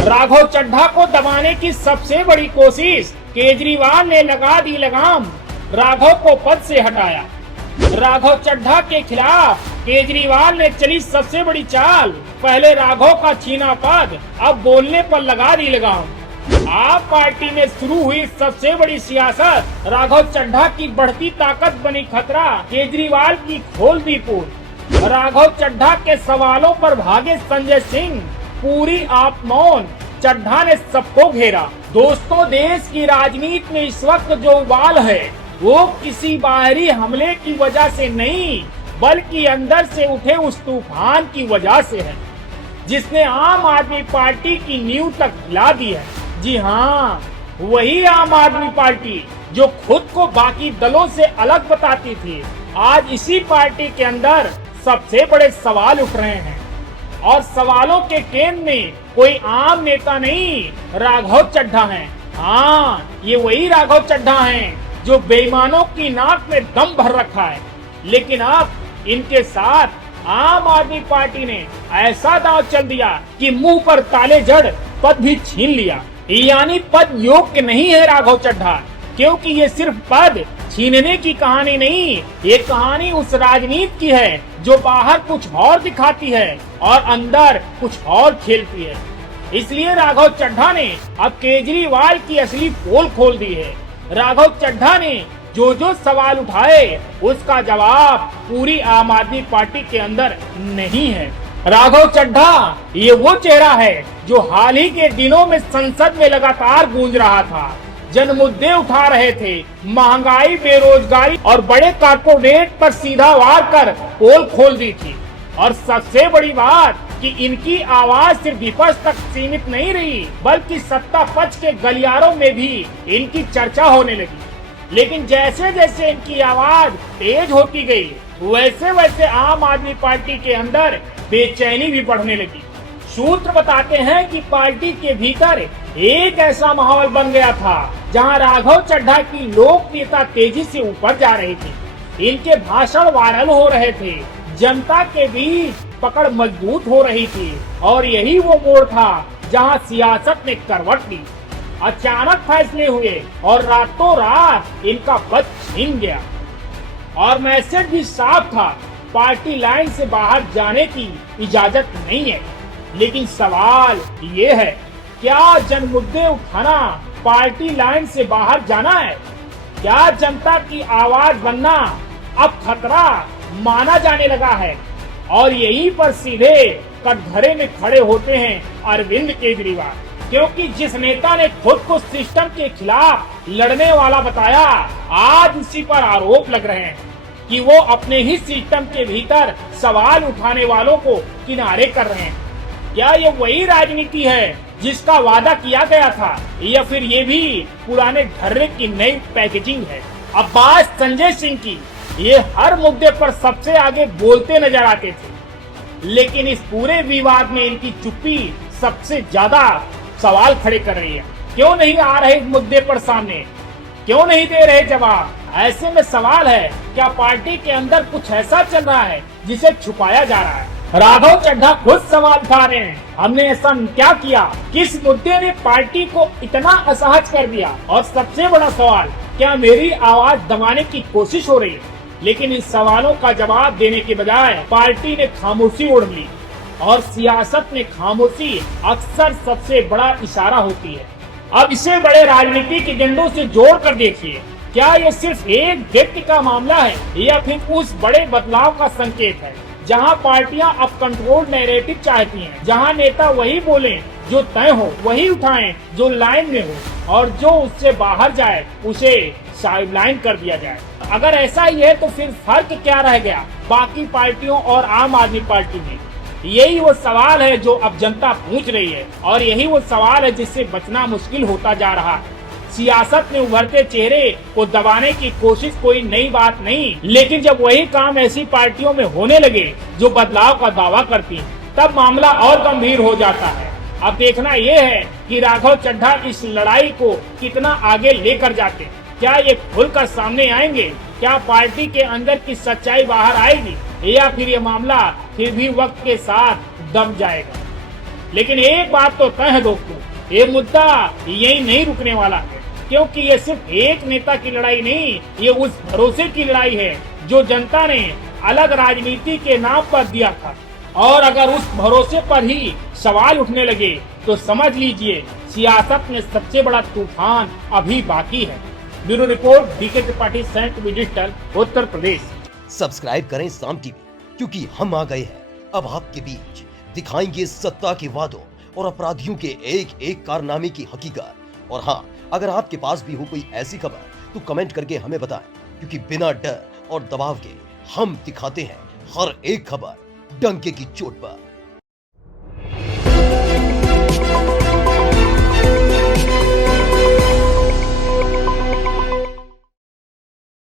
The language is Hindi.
राघव चड्ढा को दबाने की सबसे बड़ी कोशिश, केजरीवाल ने लगा दी लगाम, राघव को पद से हटाया। राघव चड्ढा के खिलाफ केजरीवाल ने चली सबसे बड़ी चाल, पहले राघव का छीना पद, अब बोलने पर लगा दी लगाम। आप पार्टी में शुरू हुई सबसे बड़ी सियासत, राघव चड्ढा की बढ़ती ताकत बनी खतरा, केजरीवाल की खोल दी पोल। राघव चड्ढा के सवालों पर भागे संजय सिंह, पूरी आप मौन, चड्ढा ने सबको घेरा। दोस्तों, देश की राजनीति में इस वक्त जो उबाल है वो किसी बाहरी हमले की वजह से नहीं, बल्कि अंदर से उठे उस तूफान की वजह से है, जिसने आम आदमी पार्टी की नींव तक हिला दी है। जी हाँ, वही आम आदमी पार्टी जो खुद को बाकी दलों से अलग बताती थी, आज इसी पार्टी के अंदर सबसे बड़े सवाल उठ रहे हैं। और सवालों के केंद्र में कोई आम नेता नहीं, राघव चड्ढा हैं। हाँ, ये वही राघव चड्ढा हैं जो बेईमानों की नाक में दम भर रखा है। लेकिन अब इनके साथ आम आदमी पार्टी ने ऐसा दांव चल दिया कि मुंह पर ताले जड़ पद भी छीन लिया। यानी पद योग्य नहीं है राघव चड्ढा, क्योंकि ये सिर्फ पद छीनने की कहानी नहीं, ये कहानी उस राजनीति की है जो बाहर कुछ और दिखाती है और अंदर कुछ और खेलती है। इसलिए राघव चड्ढा ने अब केजरीवाल की असली पोल खोल दी है। राघव चड्ढा ने जो जो सवाल उठाए उसका जवाब पूरी आम आदमी पार्टी के अंदर नहीं है। राघव चड्ढा ये वो चेहरा है जो हाल ही के दिनों में संसद में लगातार गूंज रहा था, जन मुद्दे उठा रहे थे, महंगाई, बेरोजगारी और बड़े कारपोरेट पर सीधा वार कर पोल खोल दी थी। और सबसे बड़ी बात कि इनकी आवाज सिर्फ विपक्ष तक सीमित नहीं रही, बल्कि सत्ता पक्ष के गलियारों में भी इनकी चर्चा होने लगी। लेकिन जैसे जैसे इनकी आवाज तेज होती गई, वैसे वैसे आम आदमी पार्टी के अंदर बेचैनी भी बढ़ने लगी। सूत्र बताते हैं कि पार्टी के भीतर एक ऐसा माहौल बन गया था जहां राघव चड्ढा की लोकप्रियता तेजी से ऊपर जा रही थी, इनके भाषण वायरल हो रहे थे, जनता के बीच पकड़ मजबूत हो रही थी। और यही वो मोड़ था जहां सियासत ने करवट ली। अचानक फैसले हुए और रातों रात इनका पद छीन गया। और मैसेज भी साफ था, पार्टी लाइन से बाहर जाने की इजाजत नहीं है। लेकिन सवाल ये है, क्या जन मुद्दे उठाना पार्टी लाइन से बाहर जाना है? क्या जनता की आवाज बनना अब खतरा माना जाने लगा है? और यहीं पर सीधे कटघरे में खड़े होते हैं अरविंद केजरीवाल, क्योंकि जिस नेता ने खुद को सिस्टम के खिलाफ लड़ने वाला बताया, आज उसी पर आरोप लग रहे हैं कि वो अपने ही सिस्टम के भीतर सवाल उठाने वालों को किनारे कर रहे हैं। क्या ये वही राजनीति है जिसका वादा किया गया था, या फिर ये भी पुराने ढर्रे की नई पैकेजिंग है? अब बात संजय सिंह की, ये हर मुद्दे पर सबसे आगे बोलते नजर आते थे, लेकिन इस पूरे विवाद में इनकी चुप्पी सबसे ज्यादा सवाल खड़े कर रही है। क्यों नहीं आ रहे इस मुद्दे पर सामने, क्यों नहीं दे रहे जवाब? ऐसे में सवाल है, क्या पार्टी के अंदर कुछ ऐसा चल रहा है जिसे छुपाया जा रहा है? राघव चड्ढा खुद सवाल उठा रहे हैं, हमने ऐसा क्या किया? किस मुद्दे ने पार्टी को इतना असहज कर दिया? और सबसे बड़ा सवाल, क्या मेरी आवाज दबाने की कोशिश हो रही है? लेकिन इन सवालों का जवाब देने के बजाय पार्टी ने खामोशी ओढ़ ली। और सियासत में खामोशी अक्सर सबसे बड़ा इशारा होती है। अब इसे बड़े राजनीतिक एजेंडों से जोड़ कर देखिए, क्या ये सिर्फ एक व्यक्ति का मामला है या फिर उस बड़े बदलाव का संकेत है जहां पार्टियां अब कंट्रोल नैरेटिव चाहती हैं, जहां नेता वही बोले जो तय हो, वही उठाएं जो लाइन में हो, और जो उससे बाहर जाए उसे साइडलाइन कर दिया जाए? अगर ऐसा ही है तो फिर फर्क क्या रह गया बाकी पार्टियों और आम आदमी पार्टी में? यही वो सवाल है जो अब जनता पूछ रही है, और यही वो सवाल है जिससे बचना मुश्किल होता जा रहा है। सियासत में उभरते चेहरे को दबाने की कोशिश कोई नई बात नहीं, लेकिन जब वही काम ऐसी पार्टियों में होने लगे जो बदलाव का दावा करती हैं, तब मामला और गंभीर हो जाता है। अब देखना यह है कि राघव चड्ढा इस लड़ाई को कितना आगे लेकर जाते हैं। क्या ये खुलकर सामने आएंगे? क्या पार्टी के अंदर की सच्चाई बाहर आएगी, या फिर ये मामला फिर भी वक्त के साथ दब जाएगा? लेकिन एक बात तो तय है दोस्तों, ये मुद्दा यही नहीं रुकने वाला है, क्योंकि ये सिर्फ एक नेता की लड़ाई नहीं, ये उस भरोसे की लड़ाई है जो जनता ने अलग राजनीति के नाम पर दिया था। और अगर उस भरोसे पर ही सवाल उठने लगे तो समझ लीजिए सियासत में सबसे बड़ा तूफान अभी बाकी है। ब्यूरो रिपोर्ट, डीके त्रिपाठी, सेंट डिजिटल, उत्तर प्रदेश। सब्सक्राइब करें साम टीवी, क्योंकि हम आ गए हैं अब आपके बीच, दिखाएंगे सत्ता के वादों और अपराधियों के एक एक कारनामे की हकीकत। और हाँ, अगर आपके पास भी हो कोई ऐसी खबर तो कमेंट करके हमें बताएं, क्योंकि बिना डर और दबाव के हम दिखाते हैं हर एक खबर डंके की चोट पर।